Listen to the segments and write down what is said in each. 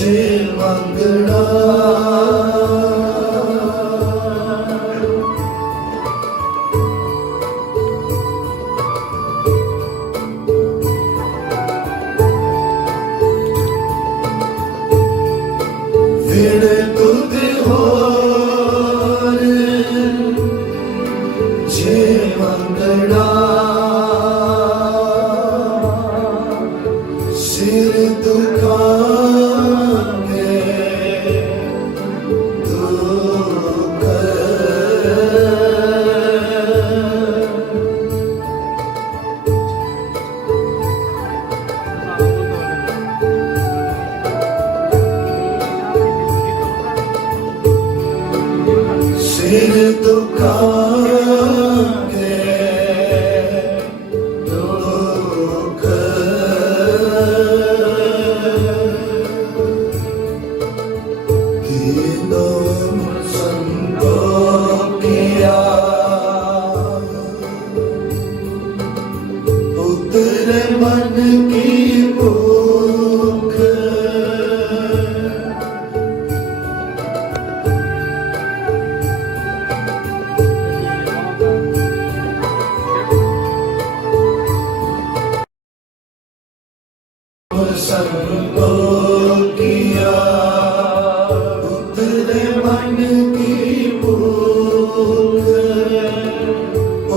जे मंगना फिर तुद होर जे मंगना सिर दुखांगे दुख सिर दुखांगे दुख तीनों संतों किया उतरे मन की भूख संतों किया उतरे मन की भूख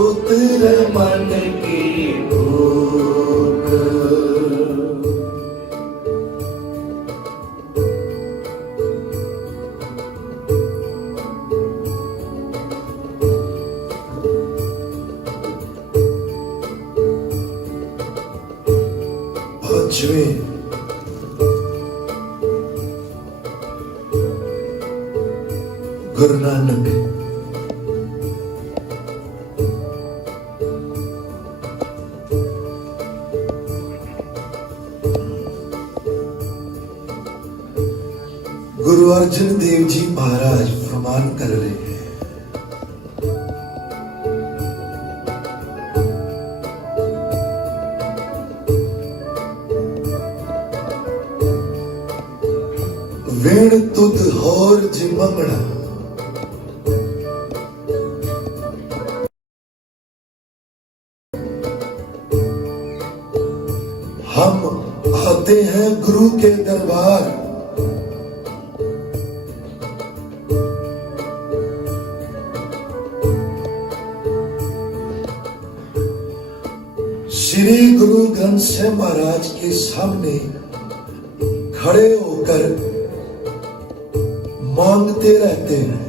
उतरे मन की भूख पांचवें गुरु नानक गुरु अर्जन देव जी महाराज फरमान कर रहे हैं, वेण तुद होर जी मंगना हम आते हैं गुरु के दरबार श्री गुरु ग्रंथ साहिब महाराज के सामने खड़े होकर मांगते रहते हैं,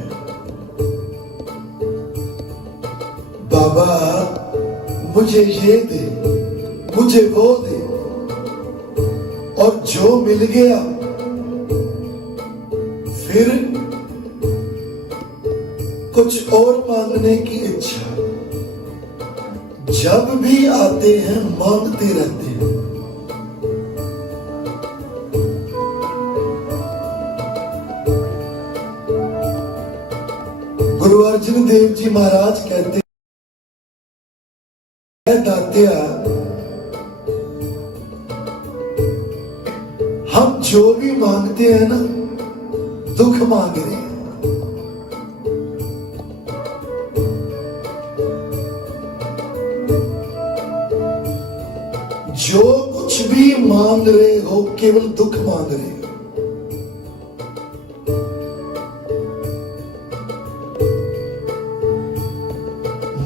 बाबा मुझे ये दे, मुझे वो दे, और जो मिल गया फिर कुछ और मांगने की इच्छा। जब भी आते हैं मांगते रहते हैं। गुरु अर्जन देव जी महाराज कहते हैं, दात्या हम जो भी मांगते हैं ना, दुख मांग रहे हैं। जो कुछ भी मांग रहे हो केवल दुख मांग रहे हो।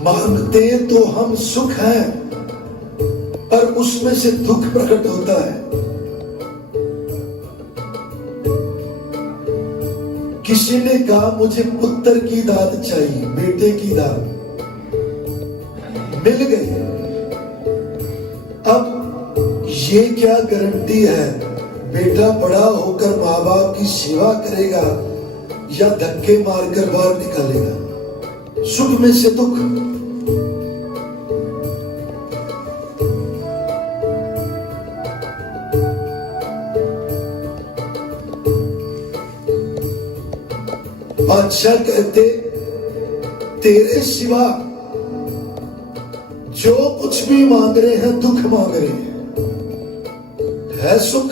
मांगते तो हम सुख हैं, पर उसमें से दुख प्रकट होता है। किसी ने कहा मुझे पुत्र की दात चाहिए, बेटे की दात मिल गई। अब ये क्या गारंटी है बेटा बड़ा होकर माँ बाप की सेवा करेगा या धक्के मारकर बाहर निकालेगा? सुख में से दुख। बादशाह कहते तेरे सिवा जो कुछ भी मांग रहे हैं दुख मांग रहे हैं। है सुख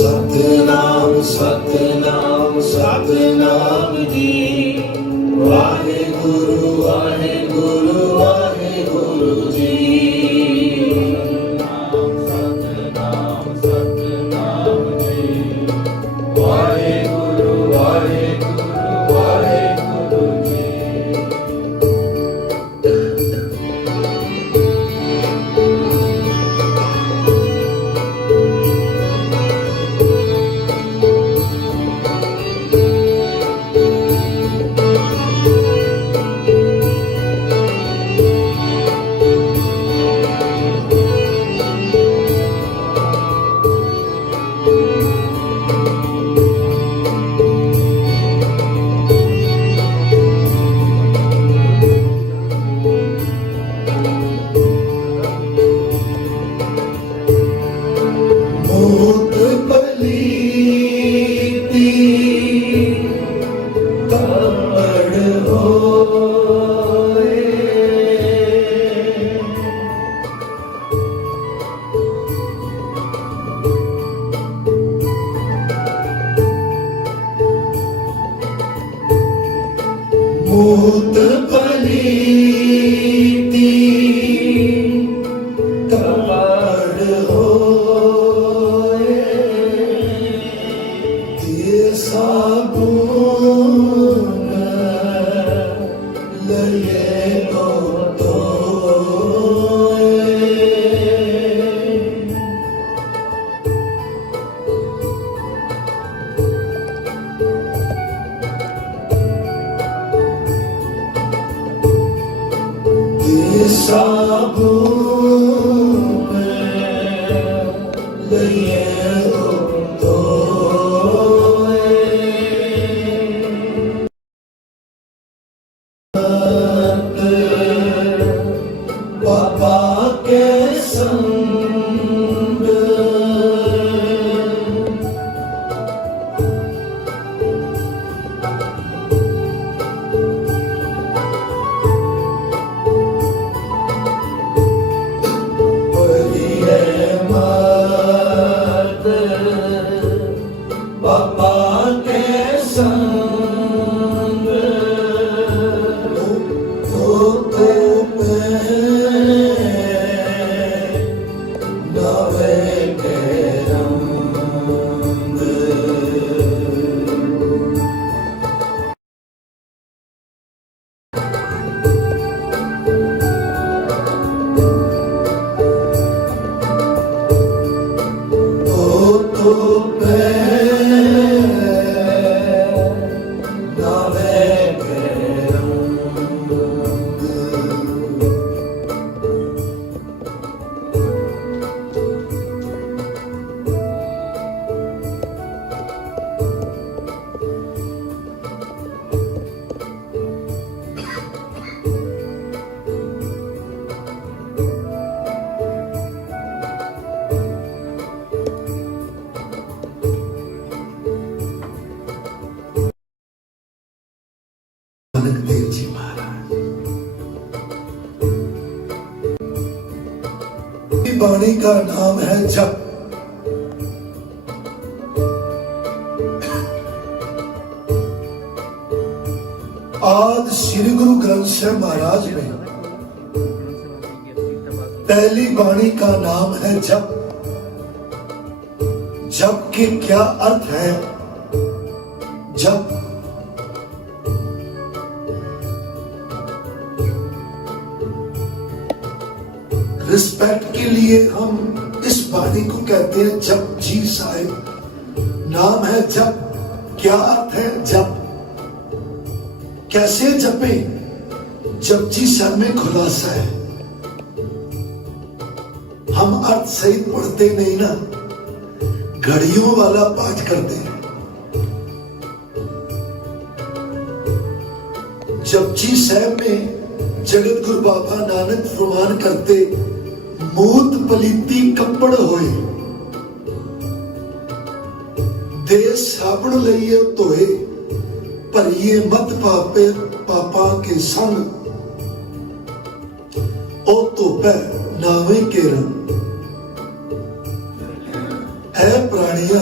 सतनाम सतनाम सतनाम जी वाहे गुरु जी सतनाम सतनाम जी वाहे गुरु जी। मोत पलीती कपड़ होए मोत पलीती कपड़ होए ये साबुन लगे तो ये साबुन लगे तो पापा के संग परिये मत पापा के संग तो नवे के रंग तो नवे के रंग नानक देव जी महाराज की वाणी का नाम है जप। आज श्री गुरु ग्रंथ साहिब महाराज में पहली वाणी का नाम है जप। जप के क्या अर्थ है? जप रिस्पेक्ट के लिए हम इस वाणी को कहते हैं जप जी साहिब। नाम है जप। क्या अर्थ है जप? कैसे जपे? जपजी साहिब में खुलासा है। हम अर्थ सहित पढ़ते नहीं ना, घड़ियों वाला पाठ करते हैं। जपजी साहिब में जगत गुरु बाबा नानक फरमान करते, मूत पलीती कपड़ होए दे साबण लइए धोए भरिए मत पापे पापा के संग ओ धोपै नावे के रंग। है प्राणिया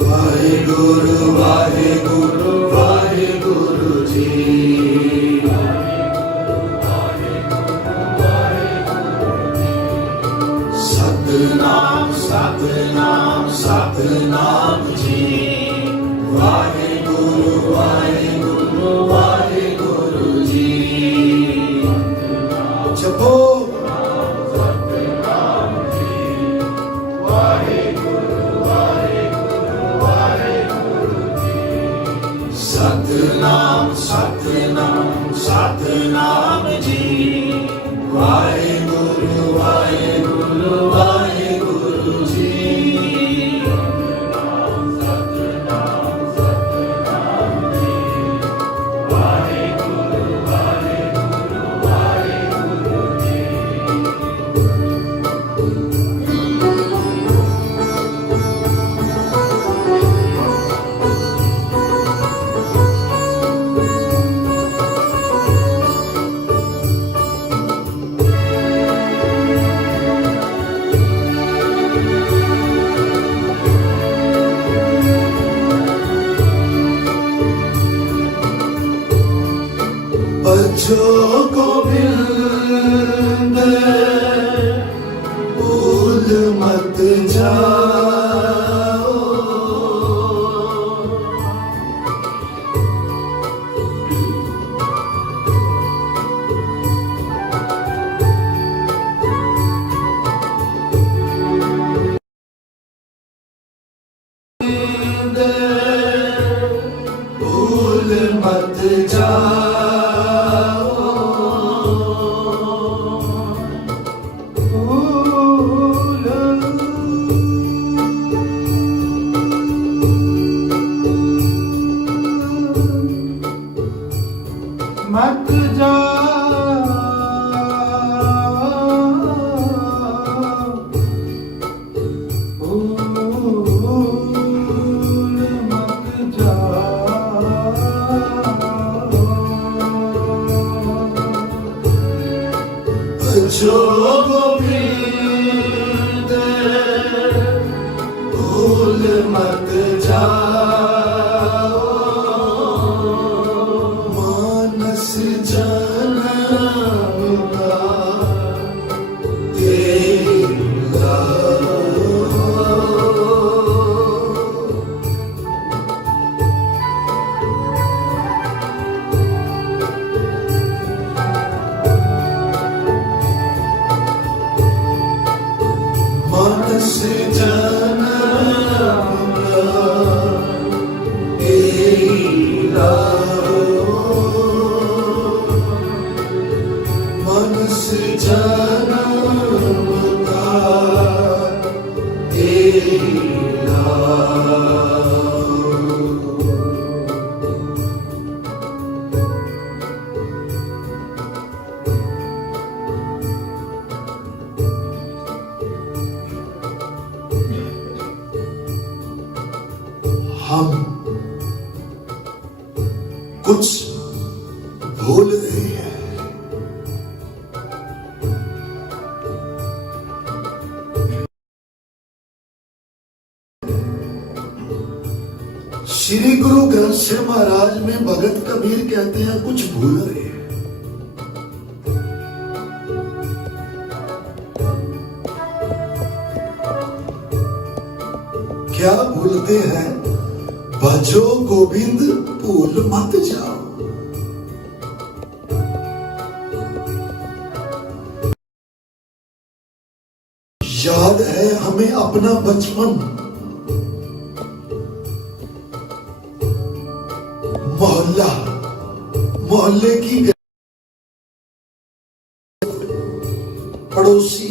ਵਾਹਿਗੁਰੂ ਵਾਹਿਗੁਰੂ ਵਾਹਿਗੁਰੂ ਜੀ। ਸਤਿਨਾਮ ਸਤਿਨਾਮ ਸਤਿਨਾਮ ਜੀ। ਵਾਹਿਗੁਰੂ ਵਾਹਿਗੁਰੂ ਵਾਹਿਗੁਰੂ ਜੀ। ਜਪੋ ਸਤਿਨਾਮ ਸਤਿਨਾਮ ਸਤਿਨਾਮ ਜੀ। ਵਾਹਿਗੁਰੂ ਵਾਹਿਗੁਰੂ ਵਾਹਿਗੁਰੂ ਜੀ। बच्चों को बिंद भूल मत जाओ। भूल मत जाओ। मत जाओ भूल मत जाओ। जो गोविंद भूल मत जाओ। मानस जन्म का तेरा मानस जन्म का तेरा मानस जन्म का तेरा। हम कुछ भूल रहे हैं। श्री गुरु ग्रंथ साहिब महाराज में भगत कबीर कहते हैं कुछ भूल रहे हैं। क्या भूलते हैं? भजो गोविंद भूल मत जाओ। याद है हमें अपना बचपन, मोहल्ला, मोहल्ले की पड़ोसी,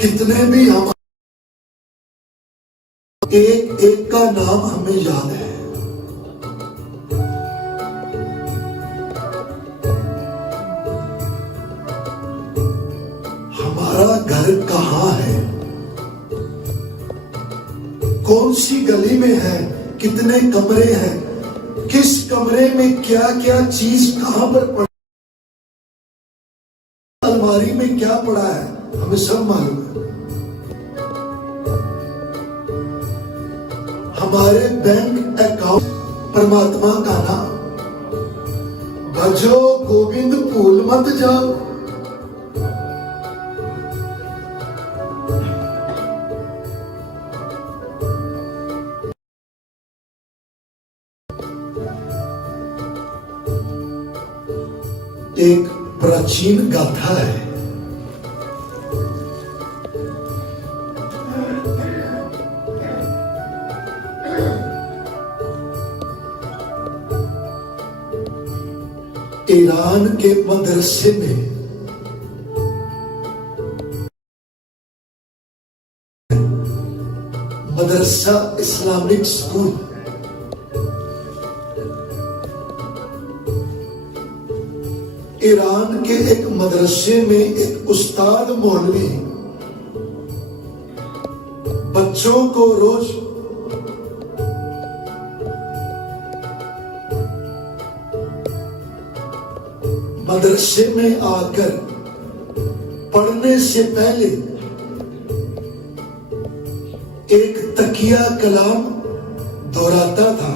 कितने भी हम एक एक का नाम हमें याद है। हमारा घर कहाँ है, कौन सी गली में है, कितने कमरे हैं, किस कमरे में क्या क्या चीज कहां पर पड़ी, अलमारी में क्या पड़ा है, हमें सब मालूम है। हमारे बैंक अकाउंट परमात्मा का नाम भजो गोविंद भूल मत जाओ। एक प्राचीन गाथा है। ईरान के मदरसे में मदरसा इस्लामिक स्कूल, ईरान के एक मदरसे में एक उस्ताद मौलवी बच्चों को रोज मदरसे में आकर पढ़ने से पहले एक तकिया कलाम दोहराता था।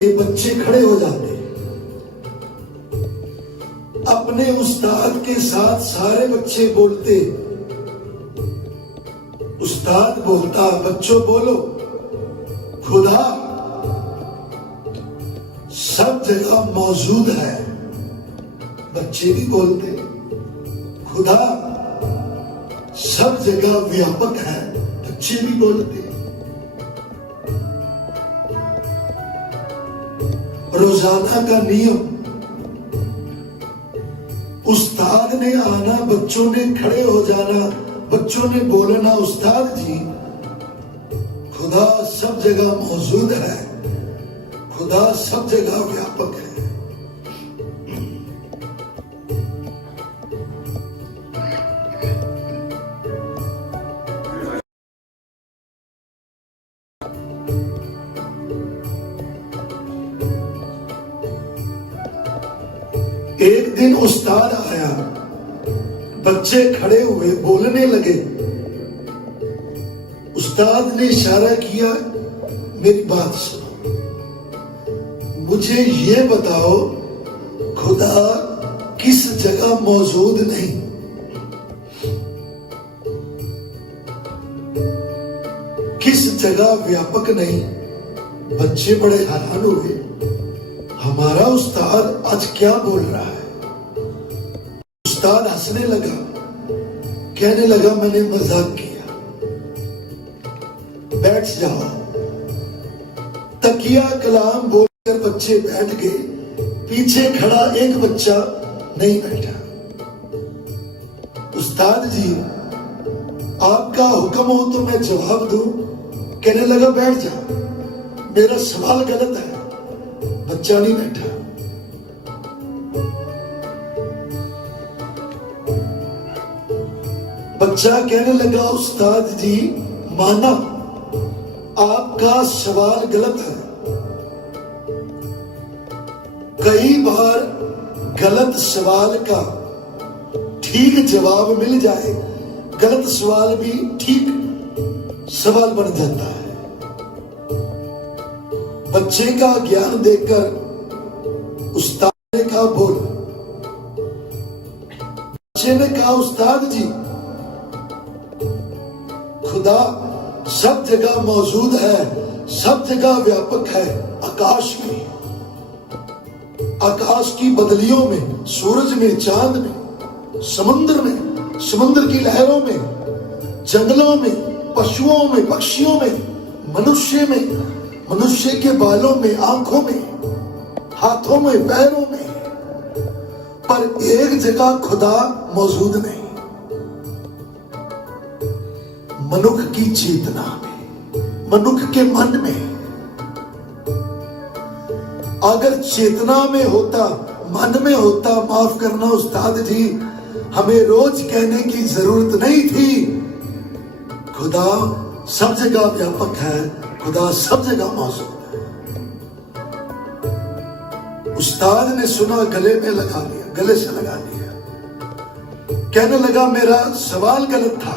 ये बच्चे खड़े हो जाते, अपने उस्ताद के साथ सारे बच्चे बोलते। उस्ताद बोलता, बच्चों बोलो, खुदा सब जगह मौजूद है। बच्चे भी बोलते, खुदा सब जगह व्यापक है। बच्चे भी बोलते। रोजाना का नियम, उस्ताद ने आना, बच्चों ने खड़े हो जाना, बच्चों ने बोलना, उस्ताद जी खुदा सब जगह मौजूद है, खुदा सब जगह व्यापक है। एक दिन उस्ताद आया, बच्चे खड़े हुए, बोलने लगे। उस्ताद ने इशारा किया, मेरी बात सुनो, मुझे ये बताओ खुदा किस जगह मौजूद नहीं? किस जगह व्यापक नहीं? बच्चे बड़े हैरान हुए, हमारा उस्ताद आज क्या बोल रहा है? उस्ताद हंसने लगा, कहने लगा मैंने मजाक किया, बैठ जाओ। तकिया कलाम बोलकर बच्चे बैठ गए। पीछे खड़ा एक बच्चा नहीं बैठा। उस्ताद जी आपका हुक्म हो तो मैं जवाब दूं? कहने लगा बैठ जा, मेरा सवाल गलत है। बच्चा नहीं बैठा। बच्चा कहने लगा उस्ताद जी माना आपका सवाल गलत है। कई बार गलत सवाल का ठीक जवाब मिल जाए, गलत सवाल भी ठीक सवाल बन जाता है। बच्चे का ज्ञान देकर उस्ताद ने कहा बोल। बच्चे ने कहा उस्ताद जी खुदा सब जगह मौजूद है, सब जगह व्यापक है। आकाश में, आकाश की बदलियों में, सूरज में, चांद में, समुद्र में, समुद्र की लहरों में, जंगलों में, पशुओं में, पक्षियों में, मनुष्य में, मनुष्य के बालों में, आंखों में, हाथों में, पैरों में, पर एक जगह खुदा मौजूद नहीं। मनुष्य की चेतना में, मनुष्य के मन में। अगर चेतना में होता, मन में होता, माफ करना उस्ताद जी, हमें रोज कहने की जरूरत नहीं थी। खुदा सब जगह व्यापक है, खुदा सब जगह मौजूद है। उस्ताद ने सुना, गले में लगा लिया, गले से लगा लिया। कहने लगा मेरा सवाल गलत था।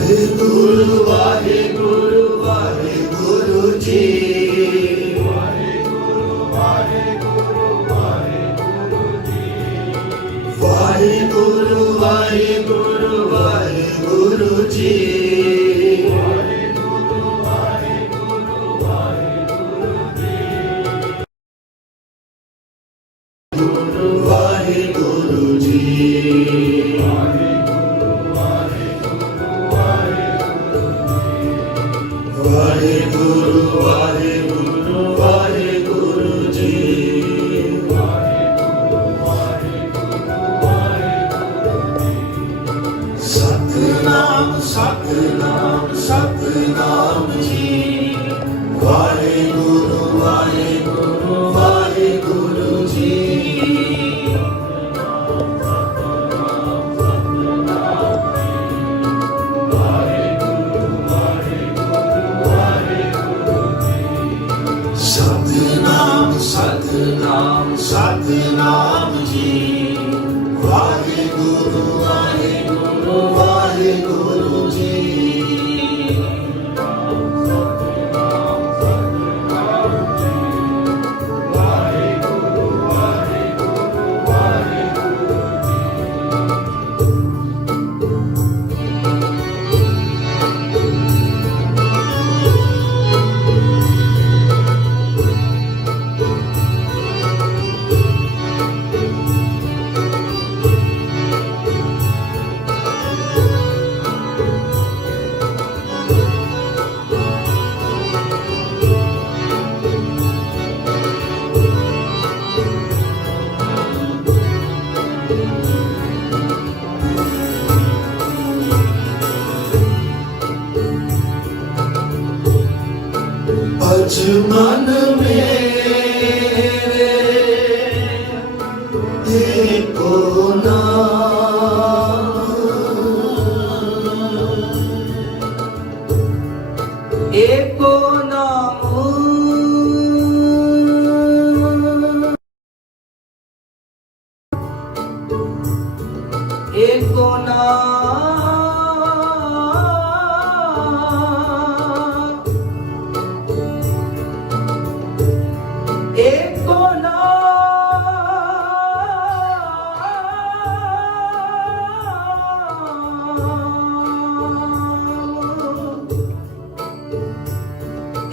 ਵਾਹਿਗੁਰੂ ਵਾਹਿਗੁਰੂ ਵਾਹਿਗੁਰੂ ਜੀ ਵਾਹਿਗੁਰੂ ਜੀ ਵਾਹਿਗੁਰੂ ਵਾਹਿਗੁਰੂ ਵਾਹਿਗੁਰੂ ਜੀ ਸਤਿਨਾਮ ਸਤਿਨਾਮ ਸਤਿਨਾਮ ਜੀ ਵਾਹਿਗੁਰੂ ਵਾਹਿਗੁਰੂ ਵਾਹਿਗੁਰੂ ਜੀ ਸਤਿਨਾਮ ਸਤਿਨਾਮ ਸਤਿਨਾਮ ਜੀ ਵਾਹਿਗੁਰੂ ਵਾਹਿਗੁਰੂ ਵਾਹਿਗੁਰੂ ਜੀ भज मन मेरे एको नाम एको नाम एको नाम एको नाम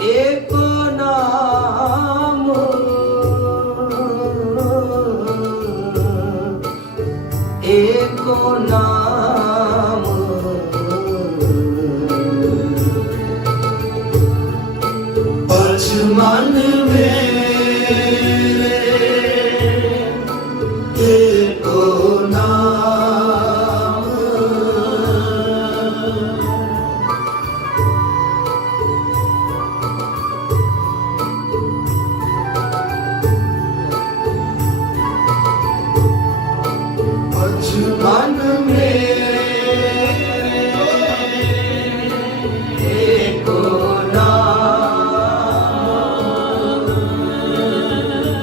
एको नाम एको नाम भज मन मेरे एको नाम भज मन मेरे एको नाम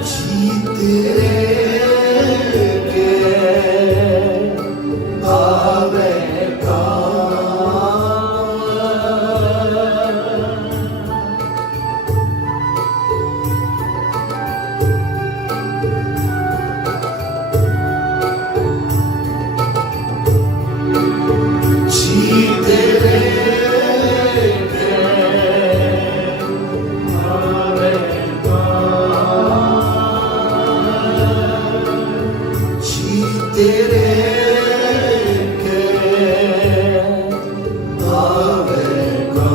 जी तेरे के भावे जी तेरे के भावे जी तेरे के भावेगा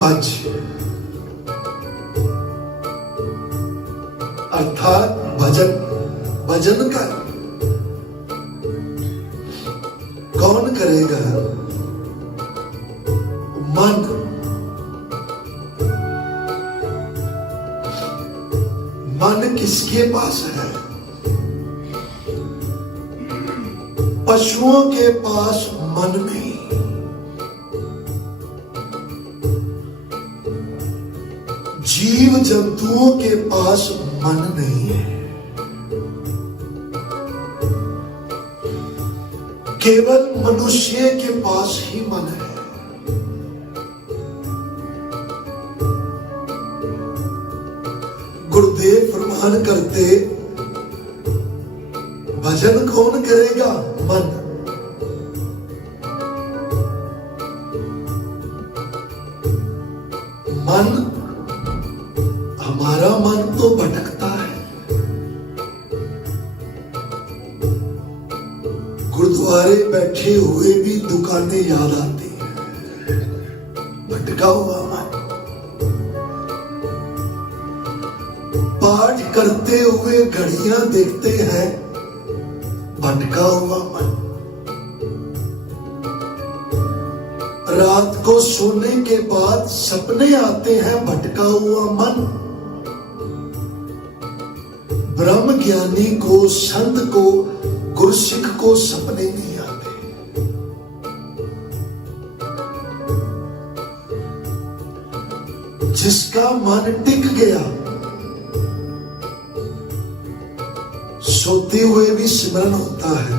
आज अर्थात भजन भजन का कौन करेगा? मन मन किसके पास है? पशुओं के पास मन नहीं, जीव जंतुओं के पास मन नहीं है, केवल मनुष्य के पास ही मन है। गुरुदेव फरमान करते, भजन कौन करेगा? मन। मन, हमारा मन तो भटकता है। गुरुद्वारे बैठे हुए भी दुकानें याद आती हैं, भटका हुआ मन। पाठ करते हुए घड़ियां देखते हैं, भटका हुआ मन। रात को सोने के बाद सपने आते हैं, भटका हुआ मन। ब्रह्म ज्ञानी को, संत को, गुरसिख को सपने नहीं आते। जिसका मन टिक गया, सोते हुए भी सिमरन होता है।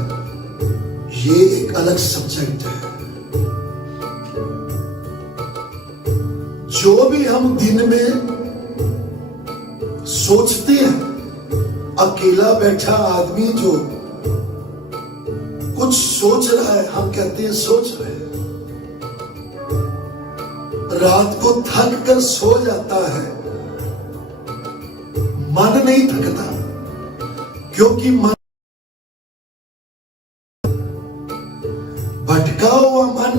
ये एक अलग सब्जेक्ट है। जो भी हम दिन में सोचते हैं, अकेला बैठा आदमी जो कुछ सोच रहा है, हम कहते हैं सोच रहे हैं। रात को थक कर सो जाता है, मन नहीं थकता, क्योंकि मन, भटका हुआ मन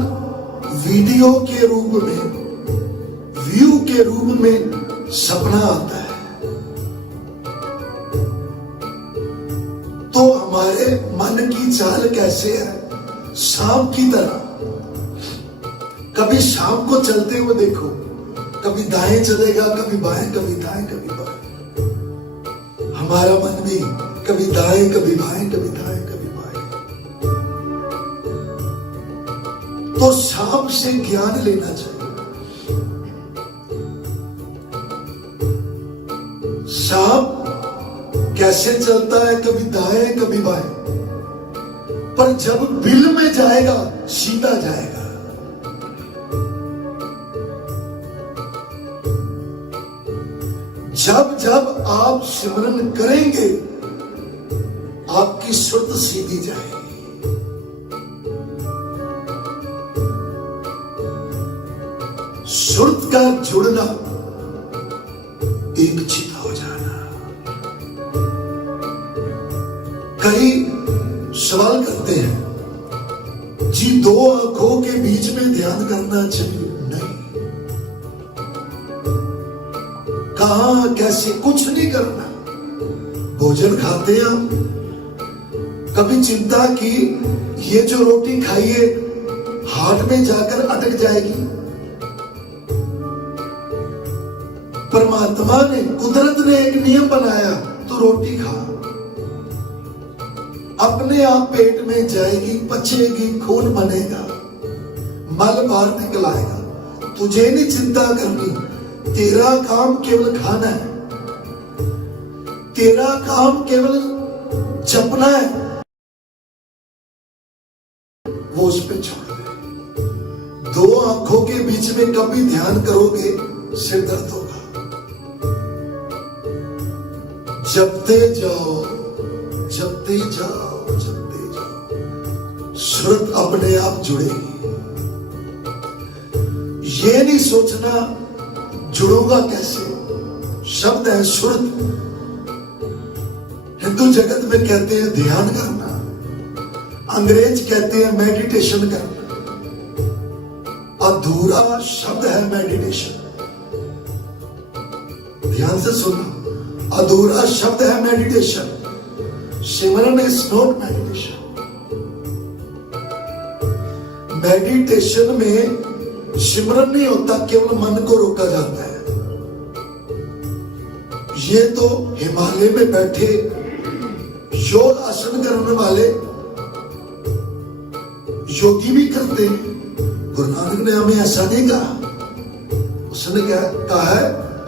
वीडियो के रूप में, व्यू के रूप में सपना आता है। तो हमारे मन की चाल कैसे है? सांप की तरह। कभी शाम को चलते हुए देखो, कभी दाएं चलेगा, कभी बाएं, कभी दाएं, कभी बाएं। हमारा मन भी कभी दाएं, कभी बाएं, कभी दाएं, कभी बाएं। तो सांप से ज्ञान लेना चाहिए। सांप कैसे चलता है? कभी दाएं, कभी बाएं, पर जब बिल में जाएगा, सीधा जाएगा। जब जब आप सिमरन करेंगे, आपकी सुरत सीधी जाएगी। सुरत का जुड़ना, एक चित हो जाना। कई सवाल करते हैं, जी 2 आंखों के बीच में ध्यान करना चाहिए? नहीं। कहां, कैसे? कुछ नहीं करना। भोजन खाते हैं हम, कभी चिंता की ये जो रोटी खाइए हार्ट में जाकर अटक जाएगी? परमात्मा ने, कुदरत ने एक नियम बनाया, तो रोटी खा, अपने आप पेट में जाएगी, पचेगी, खून बनेगा, मल बाहर निकल आएगा। तुझे नहीं चिंता करनी, तेरा काम केवल खाना है, तेरा काम केवल जपना है, वो उस पे छोड़ दे। 2 आंखों के बीच में कभी ध्यान करोगे, सिर दर्द होगा। जपते जाओ, जपते जाओ, जपते जाओ, सुरत अपने आप जुड़ेगी। ये नहीं सोचना जुड़ूंगा कैसे। शब्द है सुरत। हिंदू जगत में कहते हैं ध्यान करना, अंग्रेज कहते हैं मेडिटेशन करना। अधूरा शब्द है मेडिटेशन। ध्यान से सुनो, अधूरा शब्द है meditation. Simran is not meditation. Meditation में सिमरन नहीं होता, केवल मन को रोका जाता है। ये तो हिमालय में बैठे योग आसन करने वाले योगी भी करते हैं। गुरु नानक ने हमें ऐसा नहीं कहा। उसने क्या कहा है?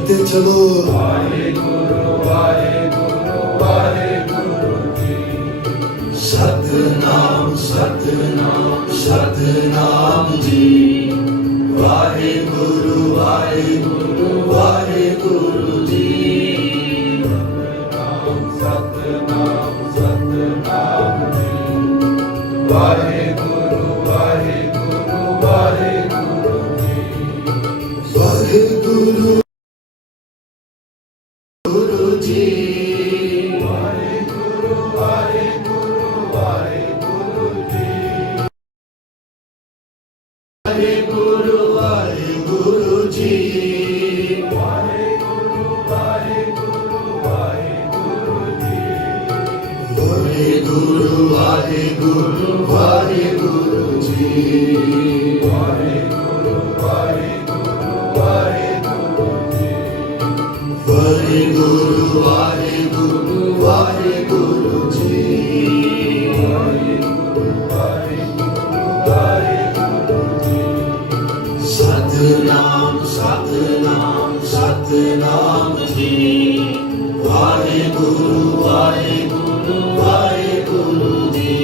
कहते चलो सतनाम सतनाम सतनाम जी वाहेगुरु वाहेगुरु वाहेगुरु जी सतनाम सतनाम जी वाहेगुरु वाहेगुरु वाहेगुरु जी वाहेगुरु गुरु जी वाहेगुरु वाहेगुरु वाहेगुरु जी वाहेगुरु वाहेगुरु जी वाहेगुरु वाहेगुरु वाहेगुरु जी वाहेगुरु वाहेगुरु वाहेगुरु जी वाहेगुरु वाहेगुरु वाहेगुरु जी वाहेगुरु वाहेगुरु वाहेगुरु जी वाहेगुरु वाहेगुरु वाहेगुरु जी सतनाम सतनाम सतनाम जी वाहेगुरु वाहेगुरु वाहेगुरु जी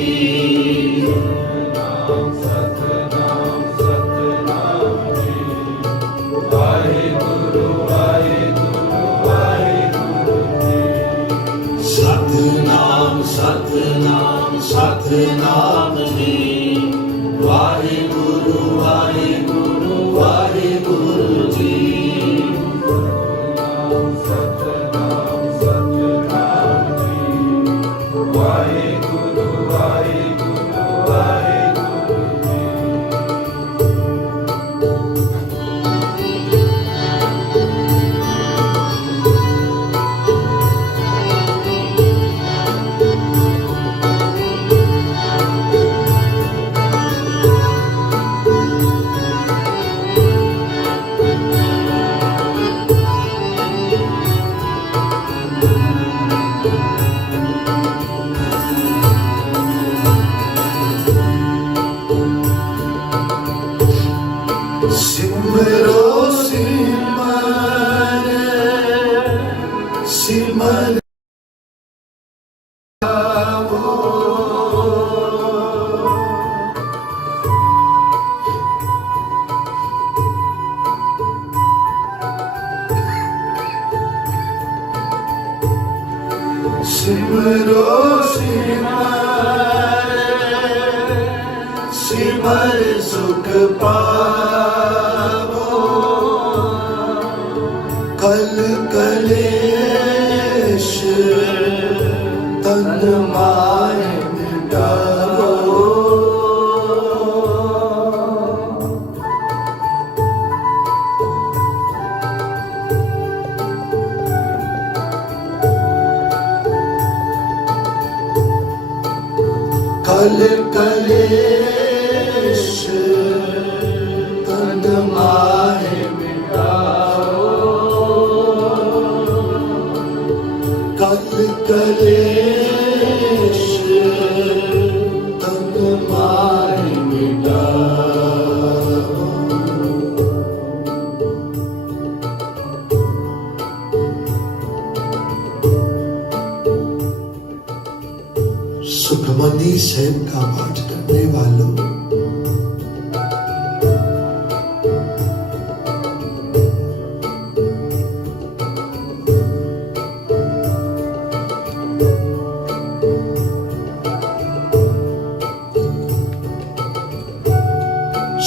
सतनाम सतनाम जी वाहेगुरु वाहेगुरु वाहेगुरु जी सतनाम सतनाम सतनाम जी वाहेगुरु वाहेगुरु वाहेगुरु जी सतनाम सतनाम जी वाहेगुरु वाहेगुरु वाहेगुरु जी सिमरो सिमर सिमर सिमरो सिमर सिमर सुख पावो कल कलेश तन माय मिटावो कल कलेश तन माहे मिटाओ कल कलेश तन माहे मिटाओ सुखमनी साहब का पाठ करने वालों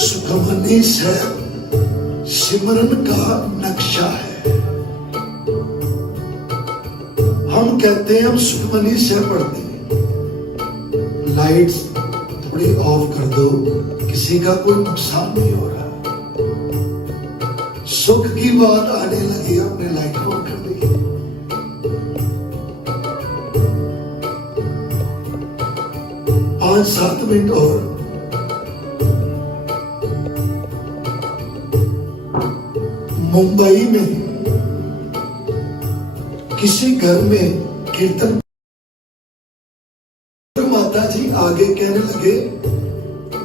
सुखमनी साहब सिमरन का नक्शा है। हम कहते हैं हम सुखमनी साहब पढ़ते हैं, लाइट्स थोड़ी ऑफ कर दो, किसी का कोई नुकसान नहीं हो रहा। सुख की बात आने लगी, हमने लाइट ऑफ कर दी। 5-7 मिनट और मुंबई में किसी घर में कीर्तन, माता जी आगे कहने लगे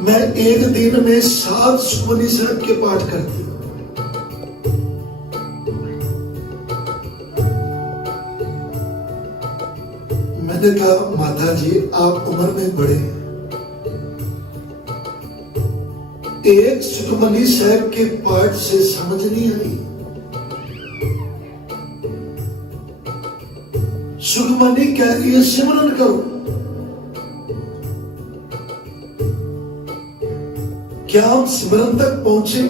मैं एक दिन में 7 सुखमनी साहब के पाठ करती हूं। मैंने कहा माता जी आप उम्र में बड़े हैं, एक सुखमनी साहब के पाठ से समझ नहीं आई। सुखमनी कह रही है सिमरन करो, क्या हम सिमरन तक पहुंचे?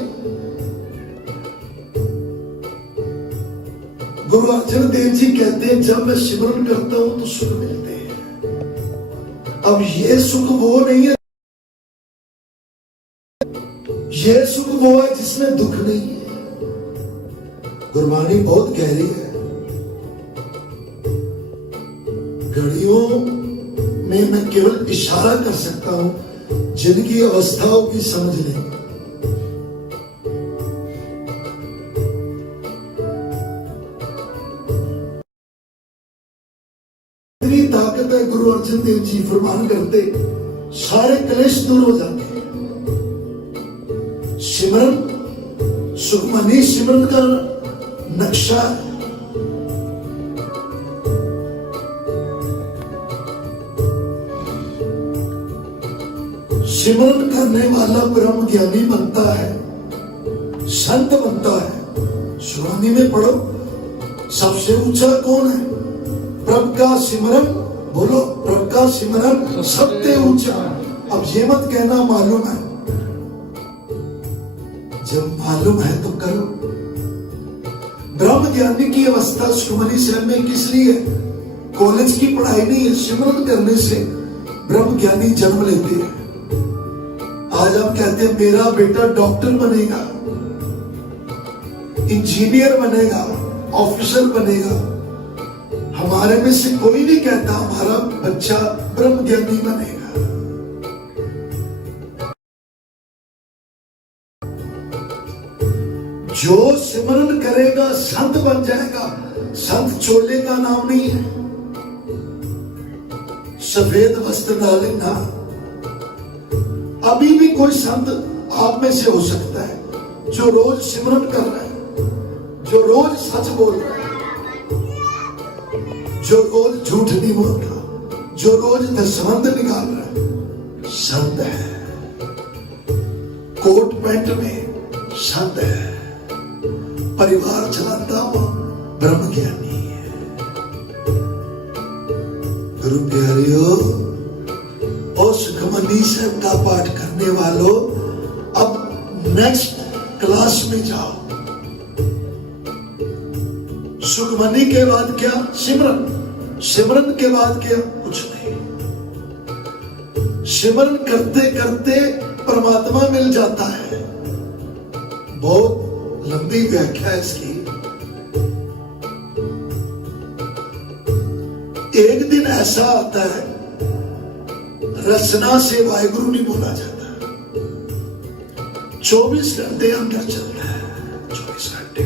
गुरु अर्जन देव जी कहते हैं जब मैं सिमरन करता हूं तो सुख मिलते हैं। अब ये सुख वो नहीं है, ये सुख वो है जिसमें दुख नहीं है। गुरबाणी बहुत गहरी है, घड़ियों में मैं केवल इशारा कर सकता हूं, जिनकी अवस्थाओं की समझ नहीं। इतनी ताकत है, गुरु अर्जन देव जी फरमान करते सारे क्लेश दूर हो जाते। सिमरन सुखमनी सिमरन का नक्शा है। सिमरन करने वाला ब्रह्म ज्ञानी बनता है, संत बनता है। सुरानी में पढ़ो, सबसे ऊंचा कौन है? प्रभु का सिमरन, बोलो प्रभु का सिमरन सबसे ऊंचा। अब ये मत कहना मालूम है, जब मालूम है तो करो। ब्रह्म ज्ञानी की अवस्था सुखमनी साहब में किस लिए? कॉलेज की पढ़ाई नहीं है, सिमरन करने से ब्रह्म ज्ञानी जन्म लेते हैं। आज हम कहते हैं मेरा बेटा डॉक्टर बनेगा, इंजीनियर बनेगा, ऑफिसर बनेगा। हमारे में से कोई नहीं कहता हमारा बच्चा ब्रह्म ज्ञानी बनेगा। जो सिमरन करेगा संत बन जाएगा। संत चोले का नाम नहीं है, सफेद वस्त्र डालेगा। अभी भी कोई संत आप में से हो सकता है जो रोज सिमरन कर रहा है, जो रोज सच बोल रहा है, जो रोज झूठ नहीं बोलता, जो रोज दसवंध निकाल रहा है, संत है। कोट पैंट में संत है, परिवार चलाता हुआ ब्रह्म ज्ञानी है। गुरु प्यारियों, और सुखमनी साहब का पाठ करने वालों, अब नेक्स्ट क्लास में जाओ। सुखमनी के बाद क्या? सिमरन। सिमरन के बाद क्या? कुछ नहीं। सिमरन करते करते परमात्मा मिल जाता है। बहुत लंबी व्याख्या है इसकी। एक दिन ऐसा आता है, रचना से वाहिगुरु नहीं बोला जाता। 24 घंटे अंदर चलता है, 24 घंटे।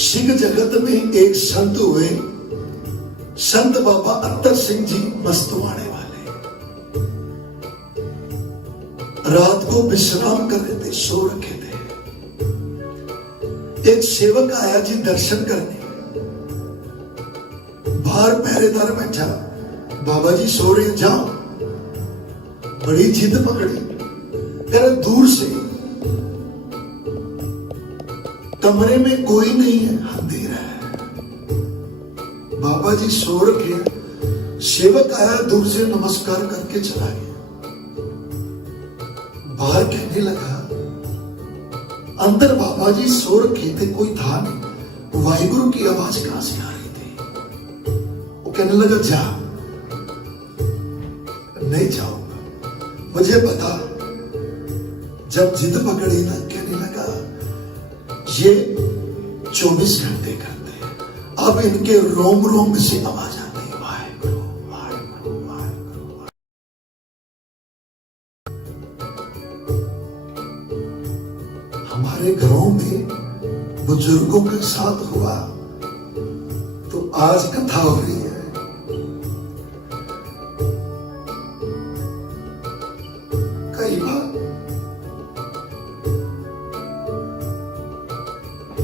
सिंह जगत में एक संत हुए, संत बाबा अत्तर सिंह जी मस्तवाड़े वाले। रात को विश्राम कर रहे थे, सो रखे थे। एक सेवक आया जी दर्शन करने। बाहर पहरेदार बैठा, बाबा जी सो रहे, जाओ। बड़ी जिद पकड़ी, कह रहे दूर से, कमरे में कोई नहीं है, अंधेरा है। बाबा जी सो रखे। सेवक आया, दूर से नमस्कार करके चला गया। बाहर कहने लगा, अंदर बाबा जी सो रखे थे, कोई था नहीं। वाहिगुरु की आवाज कहां से आ रही थी? वो कहने लगा, जा। नहीं जाऊंगा, मुझे पता। जब जिद पकड़ी ना, कहने लगा, ये 24 घंटे करते हैं, अब इनके रोम रोम से आवाज आती है, वाहिगुरु वाहिगुरु वाहिगुरु। हमारे घरों में बुजुर्गों के साथ हुआ तो आज कथा हो रही है। कई बार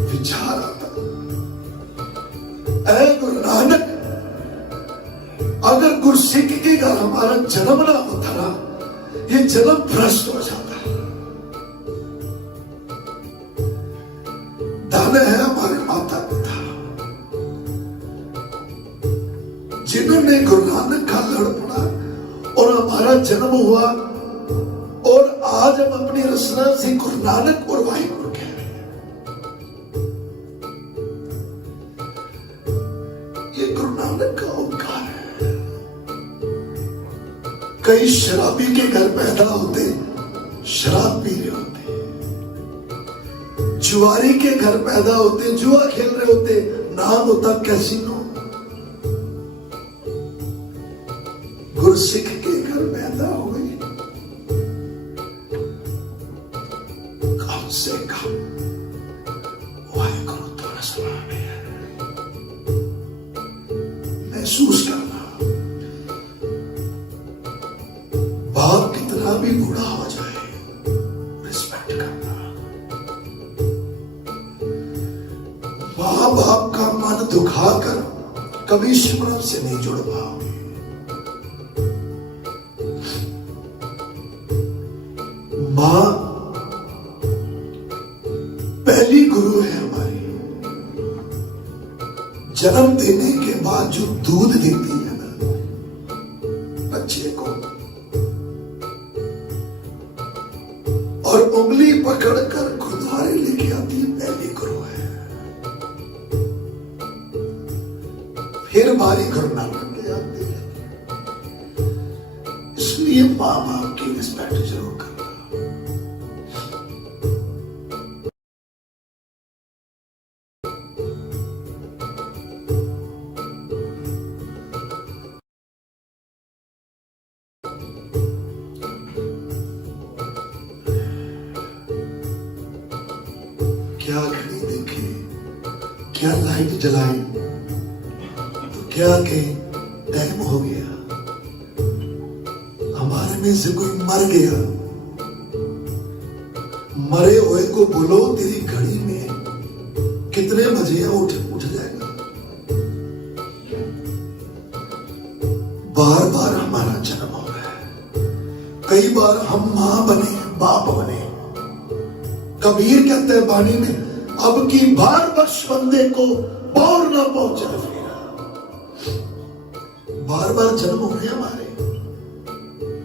विचार आता है, गुरसिख के घर हमारा जन्म ना होता ना, ये जन्म भ्रष्ट हो जाता है। धन है हमारे माता पिता जिन्होंने गुरु नानक का लड़ पड़ा और हमारा जन्म हुआ, और आज हम अपनी रचना से गुरु नानक और वाहिगुरु कह रहे हैं। ये गुरु नानक का ओंकार है। कई शराबी के घर पैदा होते, शराब पी रहे होते, जुआरी के घर पैदा होते, जुआ खेल रहे होते, नाम होता कैसीनो। गुरसिख के घर पैदा हो गई, कम से कम वाहिगुरु तो रचना में है। महसूस करना, बाप कितना भी बूढ़ा हो जाए, रिस्पेक्ट करना। मां बाप का मन दुखाकर कभी सिमरन से नहीं जुड़ पाओगे। मां पहली गुरु है हमारी। जन्म देने के बाद जो दूध देती है ना बच्चे को, और उंगली पकड़कर गुरुद्वारे लेके आती है, पहली गुरु है। फिर बारी गुरु नानक के आती है। इसलिए मां बाप की रिस्पेक्ट जरूर करना। क्या घड़ी देखी, क्या लाइट जलाई, तो क्या के टाइम हो गया, हमारे में से कोई मर गया। मरे हुए को बोलो तेरी घड़ी में कितने बजे है, उठ जाएगा। बार बार हमारा जन्म हो रहा है। कई बार हम मां बने, बाप बने। कबीर कहते हैं बाणी में, अब की बार बख्श बंदे को और ना पहुंचा फेरा। बार बार जन्म हो गए हमारे।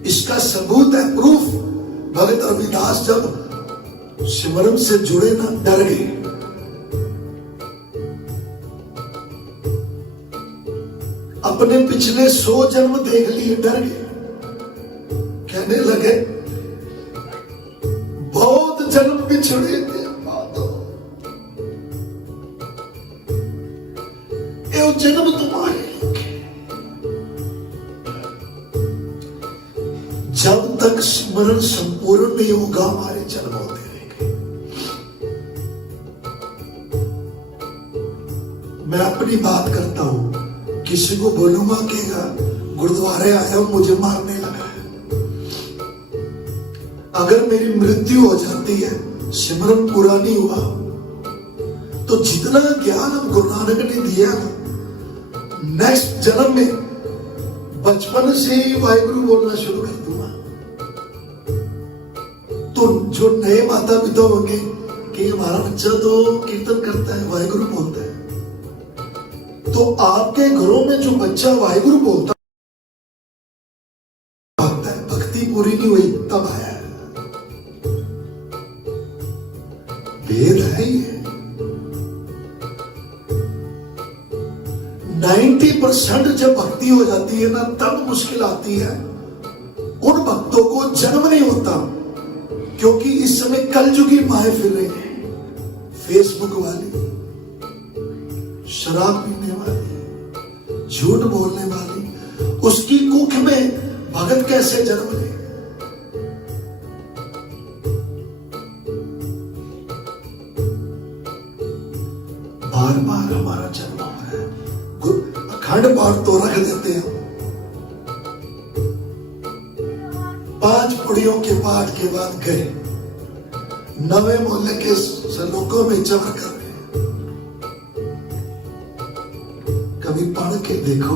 इसका सबूत है, प्रूफ। भगत रविदास जब सिमरन से जुड़े ना, डर गए। अपने पिछले 100 जन्म देख लिए, डर गए। कहने लगे बहुत जन्म बिछड़े थे, ये जन्म तुम्हारे लिखे। जब तक स्मरण संपूर्ण नहीं होगा, हमारे जन्म होते रहेंगे। मैं अपनी बात करता हूं, किसी को बोलूंगा कि गुरुद्वारे आया हूं, मुझे मारने लगा है। अगर मेरी मृत्यु हो जाती है, सिमरन पूरा नहीं हुआ, तो जितना ज्ञान हम गुरु नानक ने दिया ना, नेक्स्ट जन्म में बचपन से ही वाहिगुरु बोलना शुरू कर दूंगा। तो जो नए माता पिता होंगे कि हमारा बच्चा तो कीर्तन करता है, वाहिगुरु बोलता है, तो आपके घरों में जो बच्चा वाहिगुरु बोलता है, भक्ति पूरी नहीं हुई तब आया है। भेद है ये। 90% जब भक्ति हो जाती है ना, तब मुश्किल आती है। उन भक्तों को जन्म नहीं होता, क्योंकि इस समय कलयुगी माए फिर रहे हैं। फेसबुक वाली, शराब पीने वाली, झूठ बोलने वाली, उसकी कुख में भगत कैसे जन्म ले। बार बार हमारा जन्म हो रहा है। अखंड पाठ तो रख देते हैं, 5 पुड़ियों के पाठ के बाद गए, नवे मोहल्ले के लोगों में चमक कर रहे। कभी पढ़ के देखो,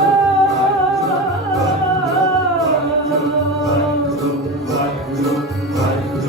वाहिगुरु